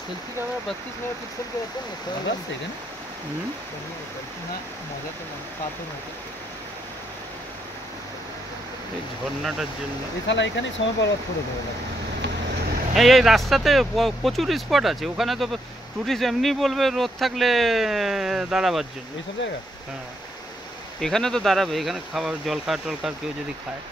selfie camera 32 megapixel का रहता है ना बस है ना ना मजा तो नहीं पाते नहीं এই ঝর্ণাটার জন্য এই শালা এখানেই সময় বরবাদ করে দেবে হ্যাঁ এই রাস্তাতে প্রচুর স্পট আছে ওখানে তো টুরিস্ট এমনি বলবে রোদ থাকলে দাঁড়াবার জন্য এই সব জায়গা হ্যাঁ এখানে তো দাঁড়াবে এখানে খাবার জল খাওয়ার টল খাওয়ার কেউ যদি খায়